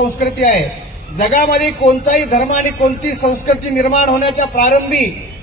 संस्कृती आहे जगामध्ये कोणताही धर्म आणि कोणती संस्कृती निर्माण होण्याच्या प्रारंभी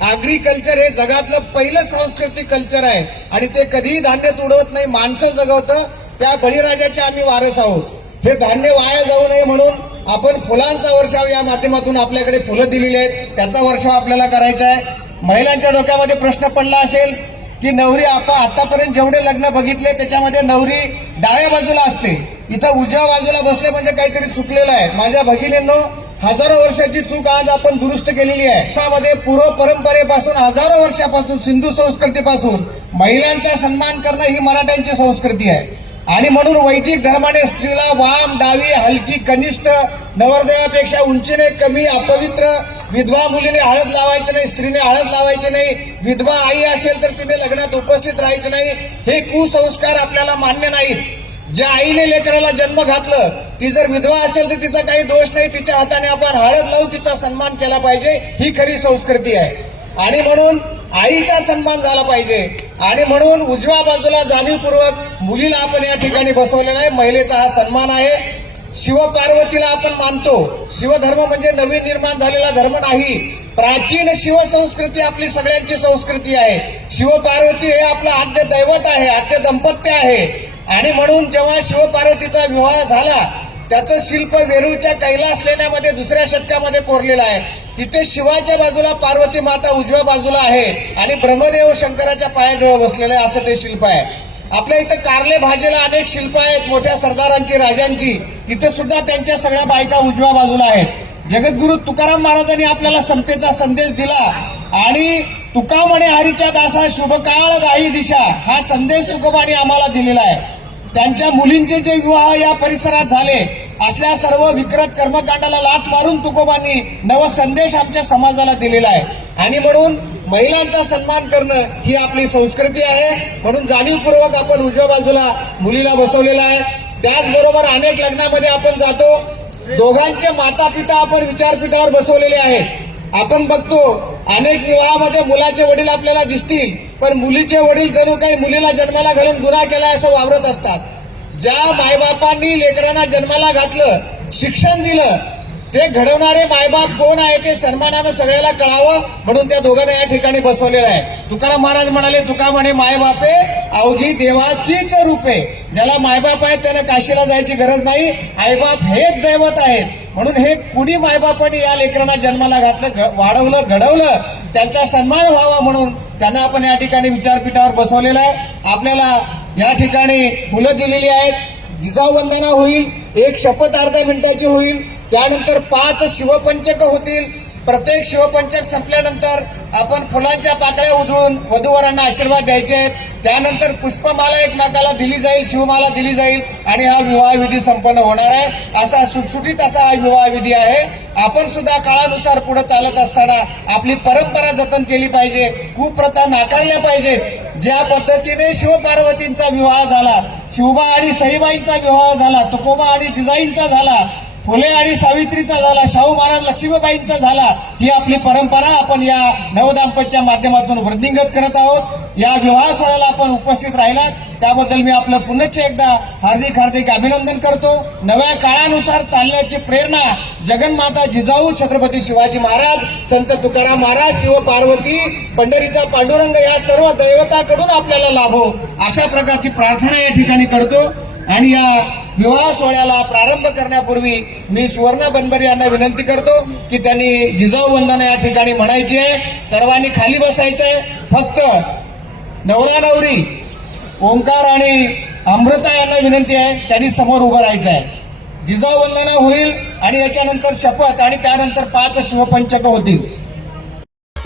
ॲग्रिकल्चर हे जगातलं पहिलं सांस्कृतिक कल्चर आहे आणि ते कधीही धान्य तुडवत नाही माणसं जगवत त्या बळीराजाचे आम्ही वारस आहोत हे धान्य वाया जाऊ नये म्हणून आपण फुलांचा वर्षाव या माध्यमातून आपल्याकडे फुलं दिलेली आहेत त्याचा वर्षाव आपल्याला करायचा आहे महिलांच्या डोक्यामध्ये प्रश्न पडला असेल की नवरी आपण आतापर्यंत जेवढे लग्न बघितले त्याच्यामध्ये नवरी डाव्या बाजूला असते इथं उजव्या बाजूला बसले म्हणजे काहीतरी चुकलेलं आहे माझ्या भगिनींनो हजारो वर्षाची चूक आज आपण दुरुस्त केलेली आहे त्यामध्ये पूर्व परंपरेपासून हजारो वर्षापासून सिंधू संस्कृतीपासून महिलांचा सन्मान करणं ही मराठ्यांची संस्कृती आहे आणि म्हणून वैदिक धर्माने स्त्रीला वाम डावी हलकी कनिष्ठ नवरदेवापेक्षा उंचीने कमी अपवित्र विधवा मुलीने हळद लावायचं नाही स्त्रीने हळद लावायचे नाही विधवा आई असेल तर तिने लग्नात उपस्थित राहायचं नाही हे कुसंस्कार आपल्याला मान्य नाहीत ज्या आईने लेकराला जन्म घातलं ती जर विधवा असेल तर तिचा काही दोष नाही तिच्या हाताने आपण हळद लावू तिचा सन्मान केला पाहिजे ही खरी संस्कृती आहे आणि म्हणून आईचा सन्मान झाला पाहिजे आणि म्हणून उजव्या बाजूला जाणीवपूर्वक मुलीला आपण या ठिकाणी बसवलेला आहे महिलेचा हा सन्मान आहे शिवपार्वतीला आपण मानतो शिवधर्म म्हणजे नवीन निर्माण झालेला धर्म नाही प्राचीन शिवसंस्कृती आपली सगळ्यांची संस्कृती आहे शिवपार्वती हे आपलं आद्य दैवत आहे आद्य दंपत्य आहे आणि म्हणून जेव्हा शिवपार्वतीचा विवाह झाला त्याचं शिल्प वेरूळच्या कैलास लेण्यामध्ये दुसऱ्या शतकामध्ये कोरलेलं आहे तिथे शिवाच्या बाजूला पार्वती माता उजव्या बाजूला आहे आणि ब्रह्मदेव शंकराच्या पायाजवळ बसलेलं आहे असं ते शिल्प आहे आपल्या इथं कारले भाजेला अनेक शिल्प आहेत मोठ्या सरदारांची राजांची तिथे सुद्धा त्यांच्या सगळ्या बायका उजव्या बाजूला आहेत जगद्गुरु तुकाराम महाराजांनी आपल्याला समतेचा संदेश दिला आणि तुका म्हणे हरीच्या दासा शुभकाळ काळ दिशा हा संदेश तुकोबाने आम्हाला दिलेला आहे त्यांच्या मुलींचे जे विवाह या परिसरात झाले असल्या सर्व विकृत कर्मकांडाला लात मारून तुकोबांनी नव संदेश आमच्या समाजाला दिलेला आहे आणि म्हणून महिलांचा सन्मान करणं ही आपली संस्कृती आहे म्हणून जाणीवपूर्वक आपण उजव्या बाजूला मुलीला बसवलेला आहे त्याचबरोबर अनेक लग्नामध्ये आपण जातो दोघांचे माता पिता आपण विचारपीठावर बसवलेले आहेत आपण बघतो अनेक विवाहामध्ये मुलाचे वडील आपल्याला दिसतील पण मुलीचे वडील जणू काही मुलीला जन्माला घालून गुन्हा केलाय असं वावरत असतात ज्या मायबापांनी लेकरांना जन्माला घातलं शिक्षण दिलं ते घडवणारे मायबाप कोण आहे ते सन्मानानं सगळ्याला कळावं म्हणून त्या दोघांना या ठिकाणी बसवलेलं आहे तुकाराम महाराज म्हणाले तुका म्हणे मायबापे अवघी देवाचीच रूपे ज्याला मायबाप आहेत त्यानं काशीला जायची गरज नाही आईबाप हेच दैवत आहेत म्हणून हे कुणी मायबापांनी या लेकरांना जन्माला घातलं वाढवलं घडवलं त्यांचा सन्मान व्हावा म्हणून त्यांना आपण या ठिकाणी विचारपीठावर बसवलेला आहे आपल्याला या ठिकाणी फुलं दिलेली आहेत वंदना होईल एक शपथ अर्धा मिनिटाची होईल त्यानंतर पाच शिवपंचक होतील प्रत्येक शिवपंचक संपल्यानंतर आपण फुलांच्या पाकळ्या उधळून वधूवरांना आशीर्वाद द्यायचे आहेत त्यानंतर पुष्पमाला एकमेकाला दिली जाईल शिवमाला दिली जाईल आणि हा विवाह विधी संपन्न होणार आहे असा सुटसुटीत असा हा विवाह विधी आहे आपण सुद्धा काळानुसार पुढे चालत असताना आपली परंपरा जतन केली पाहिजे कुप्रथा नाकारल्या पाहिजेत ज्या पद्धतीने शिवपार्वतींचा विवाह झाला शिवबा आणि सईबाईंचा विवाह झाला तुकोबा आणि जिजाईंचा झाला फुले आणि सावित्रीचा झाला शाहू महाराज लक्ष्मीबाईंचा झाला ही आपली परंपरा आपण या नवदाम्पत्याच्या माध्यमातून वृद्धिंगत करत आहोत या विवाह सोहळ्याला आपण उपस्थित राहिलात त्याबद्दल मी आपलं पुनश्च एकदा हार्दिक हार्दिक अभिनंदन करतो नव्या काळानुसार चालण्याची प्रेरणा जगन्माता जिजाऊ छत्रपती शिवाजी महाराज संत तुकाराम महाराज शिव पार्वती पंढरीचा पांडुरंग या सर्व दैवताकडून आपल्याला लाभो अशा प्रकारची प्रार्थना या ठिकाणी करतो आणि या विवाह सोहळ्याला प्रारंभ करण्यापूर्वी मी सुवर्ण बनबरी यांना विनंती करतो की त्यांनी जिजाऊ वंदना या ठिकाणी म्हणायची आहे सर्वांनी खाली बसायचं आहे फक्त नवरा नवरी ओंकार आणि अमृता यांना विनंती आहे त्यांनी समोर उभं राहायचं आहे जिजाऊ वंदना होईल आणि याच्यानंतर शपथ आणि त्यानंतर पाच शिवपंचक होतील